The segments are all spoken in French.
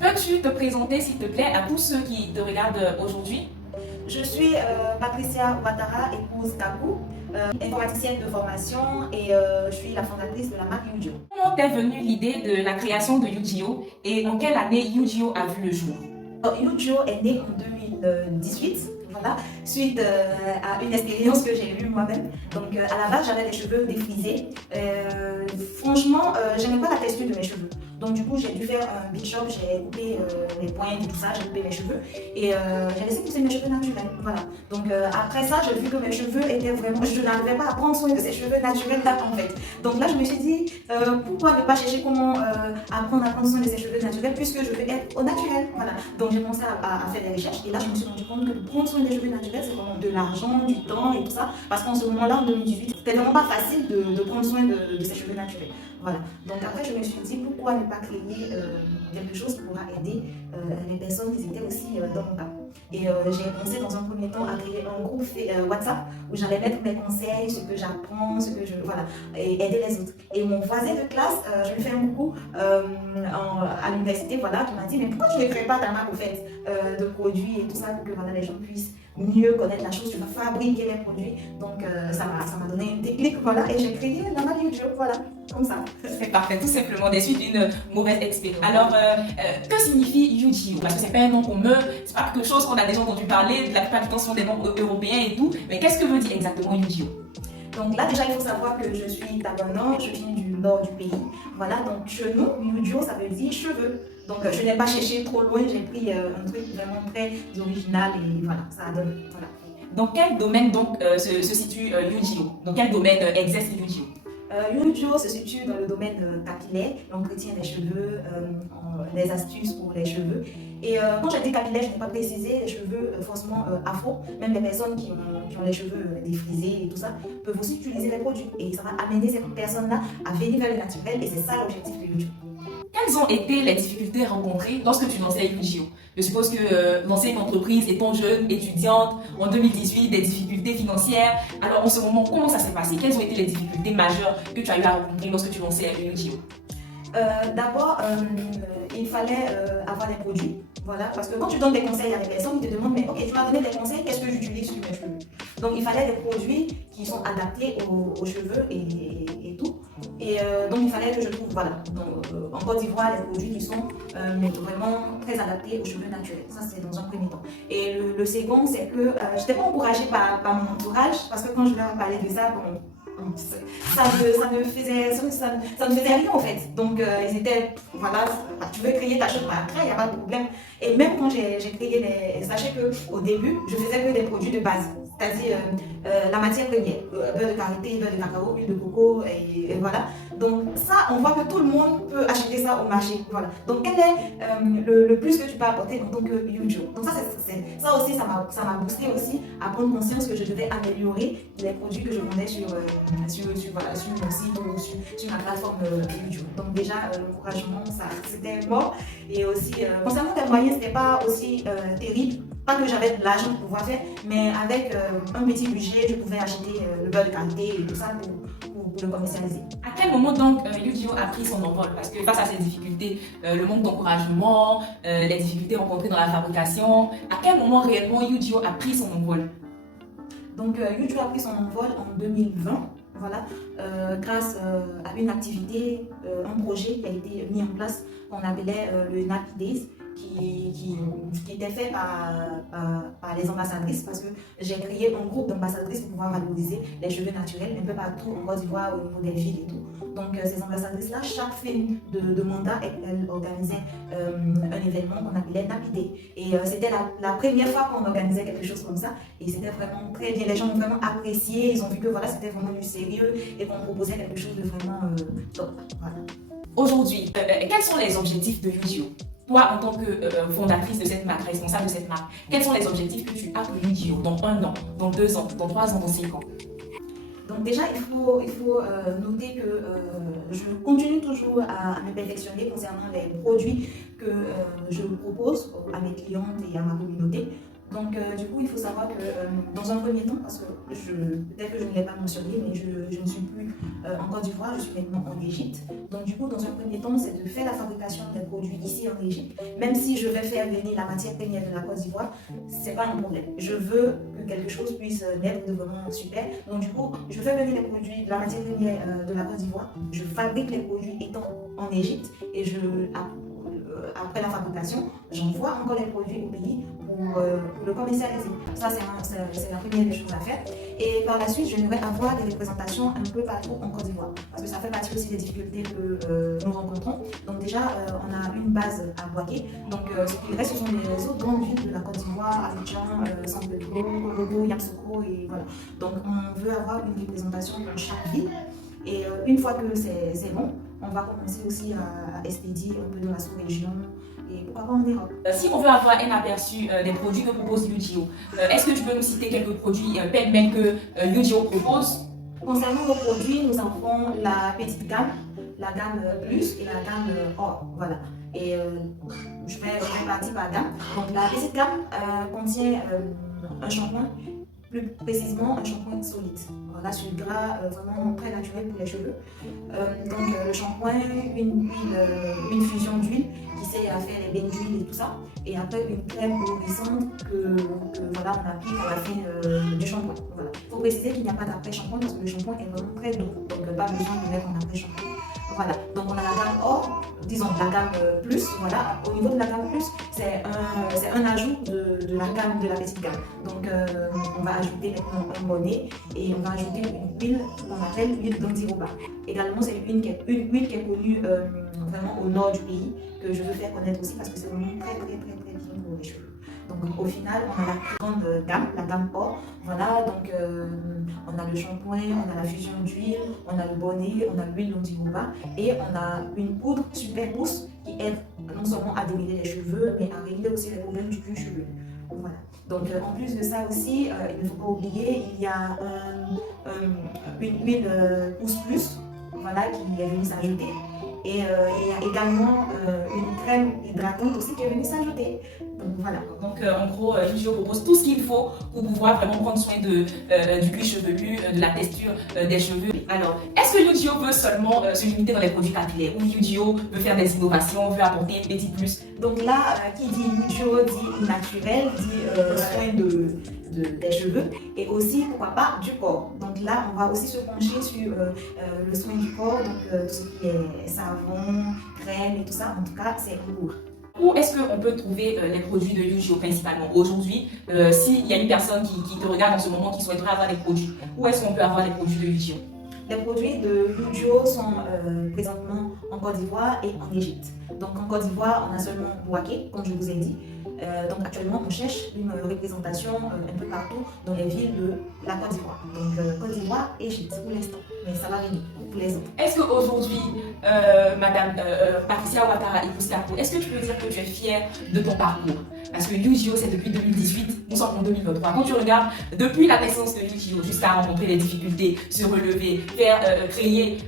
Peux-tu te présenter, s'il te plaît, à tous ceux qui te regardent aujourd'hui? Je suis Patricia Ouattara, épouse Kakou, informaticienne de formation et je suis la fondatrice de la marque Yu-Gi-Oh! Comment t'est venue l'idée de la création de Yu-Gi-Oh! Et en quelle année Yu-Gi-Oh! A vu le jour? Yu-Gi-Oh! Est né en 2018, voilà, suite à une expérience que j'ai eue moi-même. Donc à la base, j'avais les cheveux défrisés. Franchement, j'aimais pas la texture de mes cheveux. Donc du coup, j'ai dû faire un big shop, j'ai coupé les pointes et tout ça, j'ai coupé mes cheveux et j'ai laissé pousser mes cheveux naturels. Voilà. Donc après ça, j'ai vu que mes cheveux étaient vraiment... Je n'arrivais pas à prendre soin de ces cheveux naturels là en fait. Donc là, je me suis dit, pourquoi ne pas chercher comment apprendre à prendre soin de ces cheveux naturels puisque je veux être au naturel. Voilà. Donc j'ai commencé à faire des recherches et là, je me suis rendu compte que prendre soin des cheveux naturels, c'est vraiment de l'argent, du temps et tout ça. Parce qu'en ce moment-là, en 2018, c'était vraiment pas facile de prendre soin de ses cheveux naturels. Voilà. Donc après, je me suis dit, pourquoi ne pas créer quelque chose qui pourra aider les personnes qui étaient aussi dans mon cas. Et j'ai pensé dans un premier temps à créer un groupe WhatsApp où j'allais mettre mes conseils, ce que j'apprends, ce que je... Voilà, et aider les autres. Et mon voisin de classe, je lui fais un coucou à l'université, voilà, qui m'a dit, mais pourquoi tu ne crées pas ta marque au fait de produits et tout ça pour que voilà, les gens puissent mieux connaître la chose, tu vas fabriquer les produits. Donc ça m'a donné une technique, voilà, et j'ai créé la marque YouTube, voilà, comme ça. C'est parfait, tout simplement des suites d'une mauvaise expérience. Alors, que signifie Yu-Gi-Oh! Parce que c'est pas un nom commun, c'est pas quelque chose qu'on a déjà entendu parler, la plupart du temps ce sont des noms européens et tout, mais qu'est-ce que veut dire exactement Yu-Gi-Oh! Donc là déjà il faut savoir que je suis taïwanaise, je viens du nord du pays. Voilà, donc chez nous, Yu-Gi-Oh! Ça veut dire cheveux. Donc je n'ai pas cherché trop loin, j'ai pris un truc vraiment très original et voilà, ça donne. Voilà. Dans quel domaine donc se situe Yu-Gi-Oh! Dans quel domaine exerce Yu-Gi-Oh! Yu-Gi-Oh! Se situe dans le domaine capillaire, l'entretien des cheveux, les astuces pour les cheveux. Et quand j'ai dit capillaire, je n'ai pas précisé les cheveux forcément afro. Même les personnes qui ont les cheveux défrisés et tout ça peuvent aussi utiliser les produits. Et ça va amener ces personnes-là à venir vers le naturel et c'est ça l'objectif de Yu-Gi-Oh! Quelles ont été les difficultés rencontrées lorsque tu lançais Yu-Gi-Oh! Je suppose que lancer une entreprise étant jeune, étudiante, en 2018, des difficultés financières. Alors en ce moment, comment ça s'est passé? Quelles ont été les difficultés majeures que tu as eu à rencontrer lorsque tu lançais Yu-Gi-Oh! D'abord, il fallait avoir des produits. Voilà, parce que quand tu donnes des conseils à des personnes, ils te demandent, mais ok, tu m'as donné des conseils, qu'est-ce que j'utilise sur mes cheveux? Donc il fallait des produits qui sont adaptés aux cheveux et tout. Et donc il fallait que je trouve, voilà, donc, en Côte d'Ivoire, les produits qui sont vraiment très adaptés aux cheveux naturels. Ça, c'est dans un premier temps. Et le second, c'est que je n'étais pas encouragée par mon entourage, parce que quand je leur parlais de ça, bon, ça ne faisait rien en fait. Donc ils étaient, voilà, tu veux créer ta chose, après il n'y a pas de problème. Et même quand j'ai créé sachez qu'au début, je faisais que des produits de base. C'est-à-dire la matière première, beurre de karité, beurre de cacao, huile de coco, et voilà. Donc ça, on voit que tout le monde peut acheter ça au marché. Voilà. Donc quel est le plus que tu peux apporter en tant que Yu-Gi-Oh! Donc ça aussi, ça m'a boosté aussi à prendre conscience que je devais améliorer les produits que je vendais sur mon site ou sur ma plateforme Yu-Gi-Oh! Donc déjà, l'encouragement, c'était mort. Et aussi, concernant les moyens, c'était pas aussi terrible. Pas que j'avais de l'argent pour pouvoir faire, mais avec un petit budget, je pouvais acheter le beurre de karité et tout ça pour le commercialiser. À quel moment donc Yu-Gi-Oh! A pris son envol? Parce que face à ces difficultés, le manque d'encouragement, les difficultés rencontrées dans la fabrication, à quel moment réellement Yu-Gi-Oh! A pris son envol? Donc Yu-Gi-Oh! A pris son envol en 2020. Voilà, grâce à une activité, un projet qui a été mis en place qu'on appelait le Nappy Days, qui était fait par les ambassadrices parce que j'ai créé un groupe d'ambassadrices pour pouvoir valoriser les cheveux naturels un peu partout en Côte d'Ivoire, au niveau des villes et tout. Donc ces ambassadrices-là, chaque fin de mandat, elles organisaient un événement qu'on appelait Nappy Day. Et c'était la première fois qu'on organisait quelque chose comme ça et c'était vraiment très bien. Les gens ont vraiment apprécié, ils ont vu que voilà, c'était vraiment du sérieux et qu'on proposait quelque chose de vraiment top. Voilà. Aujourd'hui, quels sont les objectifs de Yu-Gi-Oh! Toi, en tant que fondatrice de cette marque, responsable de cette marque, quels sont les objectifs que tu as pour Yu-Gi-Oh! Dans 1 an, dans 2 ans, dans 3 ans, dans 5 ans? Donc déjà, il faut noter que je continue toujours à me perfectionner concernant les produits que je propose à mes clientes et à ma communauté. Donc, du coup, il faut savoir que dans un premier temps, parce que peut-être que je ne l'ai pas mentionné, mais je ne suis plus en Côte d'Ivoire, je suis maintenant en Égypte. Donc, du coup, dans un premier temps, c'est de faire la fabrication des produits ici en Égypte. Même si je vais faire venir la matière première de la Côte d'Ivoire, c'est pas un problème. Je veux que quelque chose puisse naître de vraiment super. Donc, du coup, je fais venir les produits de la matière première de la Côte d'Ivoire. Je fabrique les produits étant en Égypte et après la fabrication, j'envoie encore les produits au pays pour le commercialiser. Ça, c'est la première des choses à faire. Et par la suite, j'aimerais avoir des représentations un peu partout en Côte d'Ivoire. Parce que ça fait partie aussi des difficultés que nous rencontrons. Donc déjà, on a une base à Boaké. Donc ce qui reste, ce sont les autres grandes villes de la Côte d'Ivoire, Abidjan, Saint-Pedro, Korogo, Yamoussoukro et voilà. Donc on veut avoir une représentation dans chaque ville. Et une fois que c'est bon, on va commencer aussi à expédier un peu dans la sous-région et pourquoi pas en Europe. Si on veut avoir un aperçu des produits que propose UGO, est-ce que tu peux nous citer quelques produits pêle-mêle que UGO propose? Concernant nos produits, nous avons la petite gamme, la gamme plus et la gamme or. Voilà. Et je vais répartir par gamme. Donc la petite gamme contient un shampoing, plus précisément un shampoing solide. Voilà, sur le gras vraiment très naturel pour les cheveux. Donc le shampoing, une fusion d'huile qui sert à faire les bains d'huile et tout ça. Et après une crème colorissante que voilà, on applique à la fin du shampoing. Voilà. Il faut préciser qu'il n'y a pas d'après-shampoing parce que le shampoing est vraiment très doux. Donc pas besoin de mettre un après-shampoing. Voilà, donc on a la gamme or, disons la gamme plus, voilà. Au niveau de la gamme plus, c'est un ajout de la gamme de la petite gamme. Donc on va ajouter maintenant un bonnet et on va ajouter une huile qu'on appelle l'huile d'andiroba. Également, c'est une huile qui est connue vraiment au nord du pays, que je veux faire connaître aussi parce que c'est vraiment très bien pour les cheveux. Donc au final, on a la grande gamme, la gamme or. Voilà, donc on a le shampoing, on a la fusion d'huile, on a le bonnet, on a l'huile d'andiroba et on a une poudre super douce qui aide non seulement à démêler les cheveux, mais à régler aussi les problèmes du cuir chevelu. Voilà. Donc en plus de ça aussi, il ne faut pas oublier, il y a une huile pousse plus, voilà, qui est venue s'ajouter. Et il y a également une crème hydratante aussi qui est venue s'ajouter. Donc voilà. Donc en gros, UGO propose tout ce qu'il faut pour pouvoir vraiment prendre soin du cuir chevelu, de la texture des cheveux. Alors, est-ce que UGO veut seulement se limiter dans les produits capillaires ou UGO veut faire des innovations, veut apporter un petit plus? Donc là, qui dit UGO dit naturel, dit soin des cheveux et aussi, pourquoi pas, du corps. Donc là, on va aussi se pencher sur le soin du corps, donc tout ce qui est savon, crème et tout ça. En tout cas, c'est en cours. Où est-ce qu'on peut trouver les produits de UGO principalement aujourd'hui? S'il y a une personne qui te regarde en ce moment qui souhaiterait avoir des produits, où est-ce qu'on peut avoir les produits de UGO? Les produits de UGO sont présentement en Côte d'Ivoire et en Égypte. Donc en Côte d'Ivoire, on a seulement Boaké, comme je vous ai dit. Donc actuellement, on cherche une représentation un peu partout dans les villes de la Côte d'Ivoire. Donc Côte d'Ivoire, Égypte pour l'instant, mais ça va venir pour les autres. Est-ce qu'aujourd'hui, Madame Patricia Ouattara Ipuskapo, est-ce que tu peux dire que tu es fière de ton parcours? Parce que UGO, c'est depuis 2018, nous sommes en 2023. Quand tu regardes, depuis la naissance de UGO jusqu'à rencontrer les difficultés, se relever, créer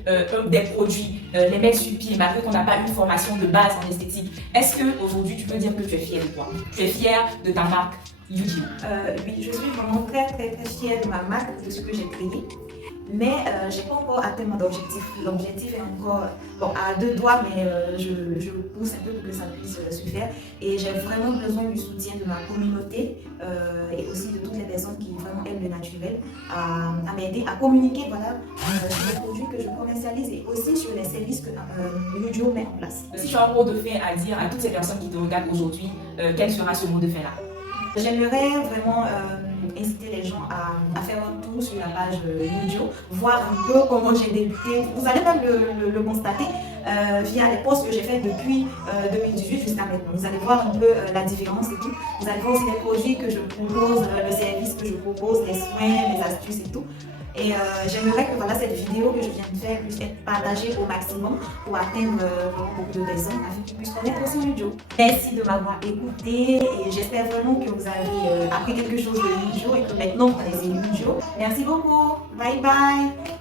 des produits, les mettre sur pied, malgré qu'on n'a pas une formation de base en esthétique, est-ce qu'aujourd'hui, tu peux dire que tu es fière de toi? Tu es fière de ta marque UGO? Oui, je suis vraiment très fière de ma marque, de ce que j'ai créé. Mais je n'ai pas encore atteint mon objectif. L'objectif est encore à deux doigts, mais je pousse un peu pour que ça puisse se faire. Et j'ai vraiment besoin du soutien de ma communauté et aussi de toutes les personnes qui vraiment aiment le naturel à m'aider à communiquer voilà, sur les produits que je commercialise et aussi sur les services que UGO met en place. Si tu as un mot de fin à dire à toutes ces personnes qui te regardent aujourd'hui, quel sera ce mot de fin-là? J'aimerais vraiment inciter les gens à faire un tour sur la page UGO, voir un peu comment j'ai débuté. Vous allez même le constater via les posts que j'ai fait depuis 2018 jusqu'à maintenant. Vous allez voir un peu la différence et tout. Vous allez voir aussi les produits que je propose, le service que je propose, les soins, les astuces et tout. Et j'aimerais que voilà, cette vidéo que je viens de faire puisse être partagée au maximum pour atteindre beaucoup de personnes afin qu'ils puissent connaître aussi UGO. Merci de m'avoir écouté et j'espère vraiment que vous avez appris quelque chose de UGO et que maintenant vous connaissez UGO. Merci beaucoup. Bye bye.